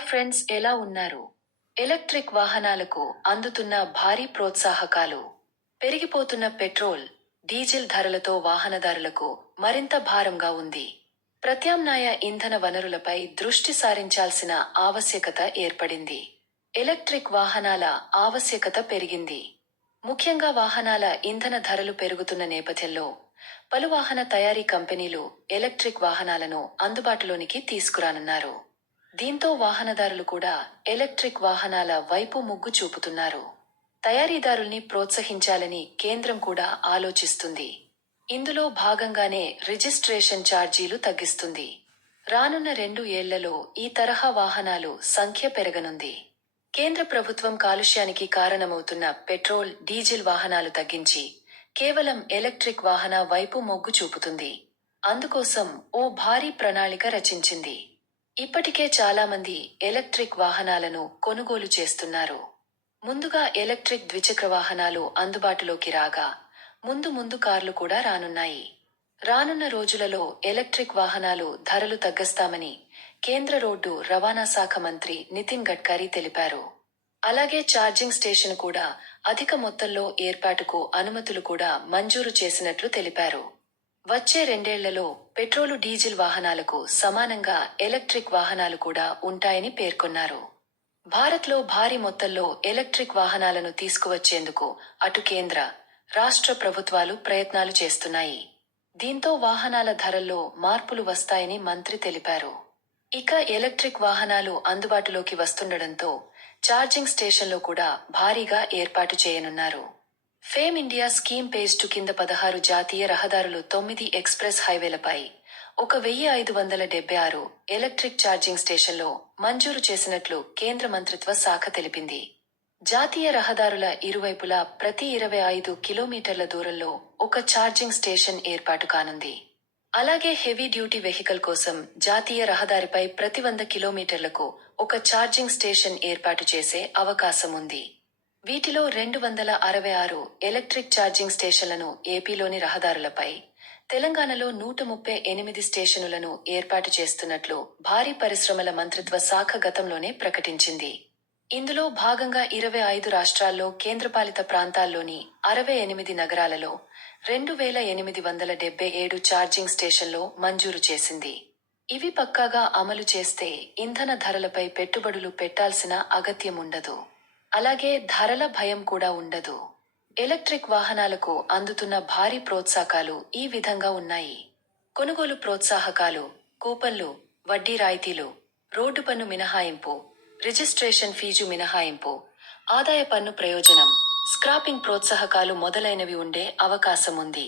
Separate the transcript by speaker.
Speaker 1: Hi friends ఎలా ఉన్నారు? Electric వాహనాలకు అందుతున్న భారీ ప్రోత్సాహకాలు. పెరిగిపోతున్న పెట్రోల్ డీజిల్ ధరలతో వాహనదారులకు మరింత భారంగా ఉంది. ప్రత్యామ్నాయ ఇంధన వనరులపై దృష్టి సారించాల్సిన ఆవశ్యకత ఏర్పడింది. ఎలక్ట్రిక్ వాహనాల ఆవశ్యకత పెరిగింది. ముఖ్యంగా వాహనాల ఇంధన ధరలు పెరుగుతున్న నేపథ్యంలో పలు వాహన తయారీ కంపెనీలు ఎలక్ట్రిక్ వాహనాలను అందుబాటులోనికి తీసుకురానున్నారు. దీంతో వాహనదారులు కూడా ఎలక్ట్రిక్ వాహనాల వైపు మొగ్గు చూపుతున్నారు. తయారీదారుల్ని ప్రోత్సహించాలని కేంద్రం కూడా ఆలోచిస్తుంది. ఇందులో భాగంగానే రిజిస్ట్రేషన్ ఛార్జీలు తగ్గిస్తుంది. రానున్న రెండు ఏళ్ళలో ఈ తరహా వాహనాలు సంఖ్య పెరగనుంది. కేంద్ర ప్రభుత్వం కాలుష్యానికి కారణమవుతున్న పెట్రోల్ డీజిల్ వాహనాలు తగ్గించి కేవలం ఎలక్ట్రిక్ వాహన వైపు మొగ్గు చూపుతుంది. అందుకోసం ఓ భారీ ప్రణాళిక రచించింది. ఇప్పటికే చాలామంది ఎలక్ట్రిక్ వాహనాలను కొనుగోలు చేస్తున్నారు. ముందుగా ఎలక్ట్రిక్ ద్విచక్ర వాహనాలు అందుబాటులోకి రాగా ముందు ముందు కార్లు కూడా రానున్నాయి. రానున్న రోజులలో ఎలక్ట్రిక్ వాహనాలు ధరలు తగ్గిస్తామని కేంద్ర రోడ్డు రవాణా శాఖ మంత్రి నితిన్ గడ్కరీ తెలిపారు. అలాగే ఛార్జింగ్ స్టేషన్ కూడా అధిక మొత్తంలో ఏర్పాటుకు అనుమతులు కూడా మంజూరు చేసినట్లు తెలిపారు. వచ్చే రెండేళ్ళలో పెట్రోలు డీజిల్ వాహనాలకు సమానంగా ఎలక్ట్రిక్ వాహనాలు కూడా ఉంటాయని పేర్కొన్నారు. భారత్లో భారీ మొత్తంలో ఎలక్ట్రిక్ వాహనాలను తీసుకువచ్చేందుకు అటు కేంద్ర రాష్ట్ర ప్రభుత్వాలు ప్రయత్నాలు చేస్తున్నాయి. దీంతో వాహనాల ధరల్లో మార్పులు వస్తాయని మంత్రి తెలిపారు. ఇక ఎలక్ట్రిక్ వాహనాలు అందుబాటులోకి వస్తుండడంతో ఛార్జింగ్ స్టేషన్లో కూడా భారీగా ఏర్పాటు చేయనున్నారు. FAME India scheme phase two కింద పదహారు జాతీయ రహదారులు తొమ్మిది ఎక్స్ప్రెస్ హైవేలపై ఒక వెయ్యి ఐదు వందల డెబ్బై ఆరు ఎలక్ట్రిక్ ఛార్జింగ్ స్టేషన్లో మంజూరు చేసినట్లు కేంద్ర మంత్రిత్వ శాఖ తెలిపింది. జాతీయ రహదారుల ఇరువైపులా ప్రతి ఇరవై ఐదు కిలోమీటర్ల దూరంలో ఒక ఛార్జింగ్ స్టేషన్ ఏర్పాటు కానుంది. అలాగే హెవీ డ్యూటీ వెహికల్ కోసం జాతీయ రహదారిపై ప్రతి వంద కిలోమీటర్లకు ఒక ఛార్జింగ్ స్టేషన్ ఏర్పాటు చేసే అవకాశం ఉంది వీటిలో రెండు వందల అరవై ఆరు ఎలక్ట్రిక్ ఛార్జింగ్ స్టేషన్లను ఏపీలోని రహదారులపై తెలంగాణలో నూట ముప్పై ఎనిమిది స్టేషనులను ఏర్పాటు చేస్తున్నట్లు భారీ పరిశ్రమల మంత్రిత్వ శాఖ గతంలోనే ప్రకటించింది. ఇందులో భాగంగా ఇరవై ఐదు రాష్ట్రాల్లో కేంద్రపాలిత ప్రాంతాల్లోని అరవై ఎనిమిది నగరాలలో రెండు వేల ఎనిమిది వందల డెబ్బై ఏడు ఛార్జింగ్ స్టేషన్లో మంజూరు చేసింది. ఇవి పక్కాగా అమలు చేస్తే ఇంధన ధరలపై పెట్టుబడులు పెట్టాల్సిన అగత్యం ఉండదు అలాగే ధరల భయం కూడా ఉండదు. ఎలక్ట్రిక్ వాహనాలకు అందుతున్న భారీ ప్రోత్సాహకాలు ఈ విధంగా ఉన్నాయి. కొనుగోలు ప్రోత్సాహకాలు కూపన్లు వడ్డీ రాయితీలు రోడ్డు పన్ను మినహాయింపు రిజిస్ట్రేషన్ ఫీజు మినహాయింపు ఆదాయ పన్ను ప్రయోజనం స్క్రాపింగ్ ప్రోత్సాహకాలు మొదలైనవి ఉండే అవకాశం ఉంది